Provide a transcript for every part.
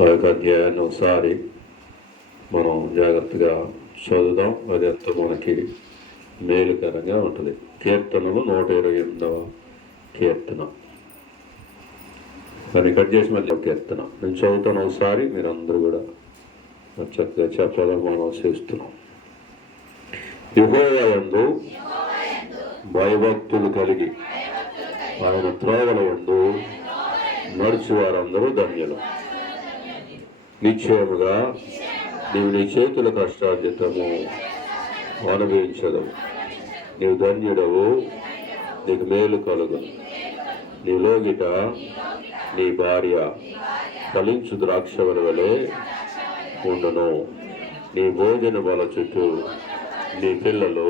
ఆ యొక్క అధ్యాయాన్ని ఒకసారి మనం జాగ్రత్తగా చదువుదాం. అది ఎంతో మనకి మేలుకరంగా ఉంటుంది. కీర్తనలు 128వ కీర్తన. దాన్ని కట్ చేసి మళ్ళీ కీర్తన నేను చదువుతాను ఒకసారి, మీరందరూ కూడా చక్కగా చెప్పాలని మనం చేస్తున్నాం. యెహోవా యందు భయభక్తులు కలిగి ఆయన త్రోవల యందు నడిచి వారందరూ ధన్యులు. నిశ్చయముగా నీవు నీ చేతుల కష్టార్జితము అనుభవించదవు. నీవు ధన్యుడవు, నీకు మేలు కలుగును. నీ లోగిట నీ భార్య ఫలించు ద్రాక్షవల వలె ఉండును. నీ భోజన బల చుట్టూ నీ పిల్లలు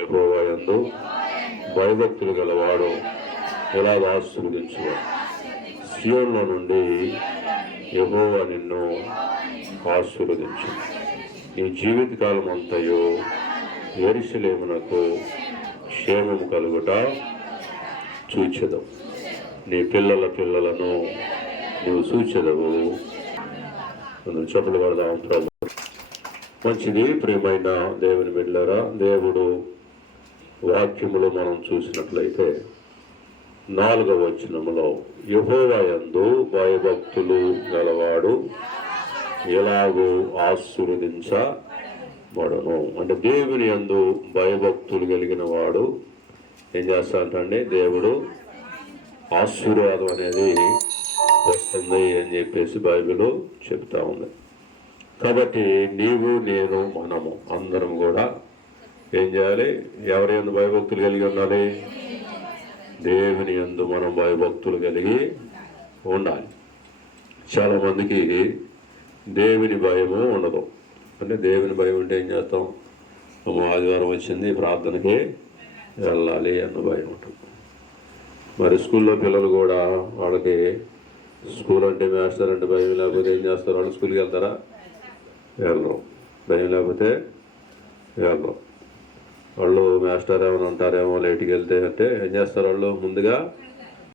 యెహోవా యందు భయభక్తులు గలవాడు ఎలాగ ఆశీర్వదించును. సియోనులో నుండి యెహోవా నిన్ను ఆశీర్వదించు. నీ జీవితకాలం అంతయు యెరూషలేమునకు క్షేమము కలుగుట చూచెదవు. నీ పిల్లల పిల్లలను నీవు చూచెదవు. చెప్పులు పడదాం ప్రభు. మంచిది. ప్రియమైన దేవుని బిడ్డలారా, దేవుడు వాక్యములో మనం చూసినట్లయితే 4వ వచనములో యెహోవా యందు భయభక్తులు గలవాడు ఎలాగూ ఆశీర్వదించబడును. అంటే దేవుని యందు భయభక్తులు కలిగిన వాడు ఏం చేస్తాడంటే దేవుడు ఆశీర్వాదం అనేది వస్తుంది అని చెప్పేసి బైబిల్ చెప్తా ఉంది. కాబట్టి నీవు నేను మనము అందరం కూడా ఏం చేయాలి? ఎవరి యందు భయభక్తులు కలిగి ఉండాలి? దేవుని యందు మనం భయభక్తులు కలిగి ఉండాలి. చాలామందికి దేవుని భయము ఉండదు. అంటే దేవుని భయం అంటే ఏం చేస్తాం? ఆదివారం వచ్చింది ప్రార్థనకి వెళ్ళాలి అన్న భయం ఉంటుంది. మరి స్కూల్లో పిల్లలు కూడా వాళ్ళకి స్కూల్ అంటే మాస్టర్ అంటే భయం లేకపోతే ఏం చేస్తారు? వాళ్ళు స్కూల్కి వెళ్తారా? వెళ్ళరు. భయం లేకపోతే వెళ్ళరు. వాళ్ళు మాస్టర్ ఏమైనా ఉంటారేమో లేట్కి వెళ్తే అంటే ఏం చేస్తారు? వాళ్ళు ముందుగా